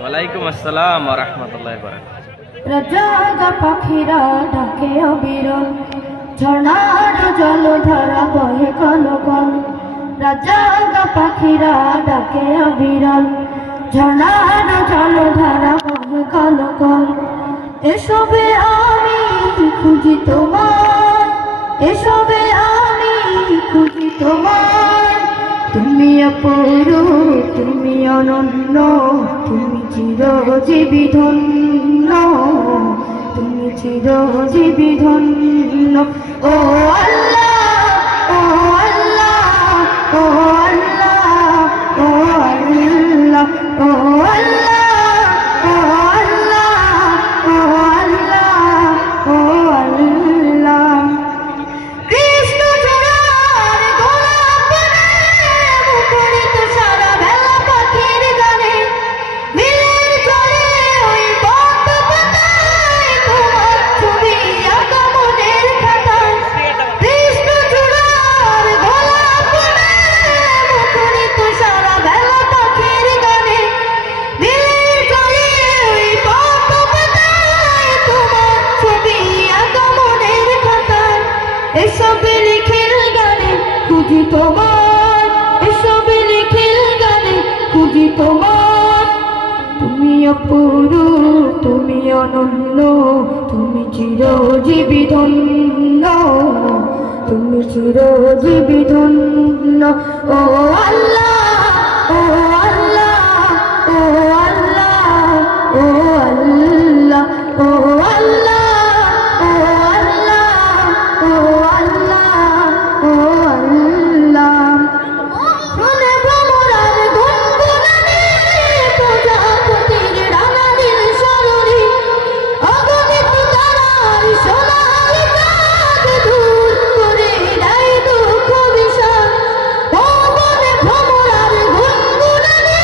ওয়ালাইকুম আসসালাম ওয়া রাহমাতুল্লাহি ওয়া বারাকাতুহু। রাজাগা পাখিরা ডাকে অবিরল, ঝর্ণার জলধারা বহে কলকল। রাজাগা পাখিরা ডাকে অবিরল, ঝর্ণার জলধারা বহে কলকল। এসবে আমি খুঁজি তোমার, এসবে আমি খুঁজি তোমার। তুমি অপরূপ, তুমি অনন্য, তুমি চিরজীবী ধন্য, তুমি চিরজীবী ধন্য। ও আল্লাহ, ও আল্লাহ, ও আল্লাহ, ও আল্লাহ, ও আল্লাহ, ও আল্লাহ, ও আল্লাহ, ও আল্লাহ। কৃষ্ণ চূড়ার গোলাপ বনে, মুখরিত সারা বেলা পাখির গানে। মিলের জলে ওই পদ্ম পাতায় তোমার ছবি আঁকা মনের খাতায়। কৃষ্ণ চূড়ার গোলাপ বনে, মুখরিত সারা বেলা পাখির গানে। মিলের জলে ওই পদ্ম পাতায় তোমার ছবি আঁকা মনের খাতায়। এসব লিখিল গানে খুঁজি তোমার, এসব লিখিল গানে খুঁজি তোমার। তুমি অপরূপ, তুমি অনন্য, তুমি চিরজীবী ধন্য, তুমি চিরজীবী ধন্য। ও আল্লাহ, ও আল্লাহ, ও আল্লাহ, ও আল্লাহ, ও আল্লাহ, ও আল্লাহ, ও আল্লাহ, ও আল্লাহ। শুনে ভ্রমরার গুনগুনানি, প্রজাপতির রাঙানির স্মরণী। অগণিত তারার সোনালি চাঁদ দূর করে দেয় দুঃখ বিষাদ। ভবনে ভ্রমরার গুনগুনানি,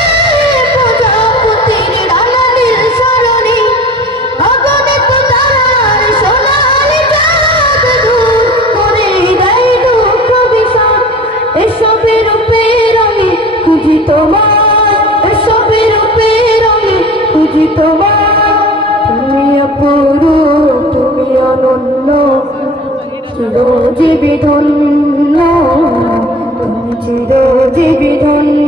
প্রজাপতির রাঙানির স্মরণী। অগণিত তারার সোনালি চাঁদ দূর করে দেয় দুঃখ বিষাদ। এসবের রূপে রঙে খুঁজি তোমার, এসবের রূপে রঙে খুঁজি তোমার। তুমি অপরূপ, তুমি অনন্য, চিরজীবী ধন্য, তুমি চিরজীবী ধন্য।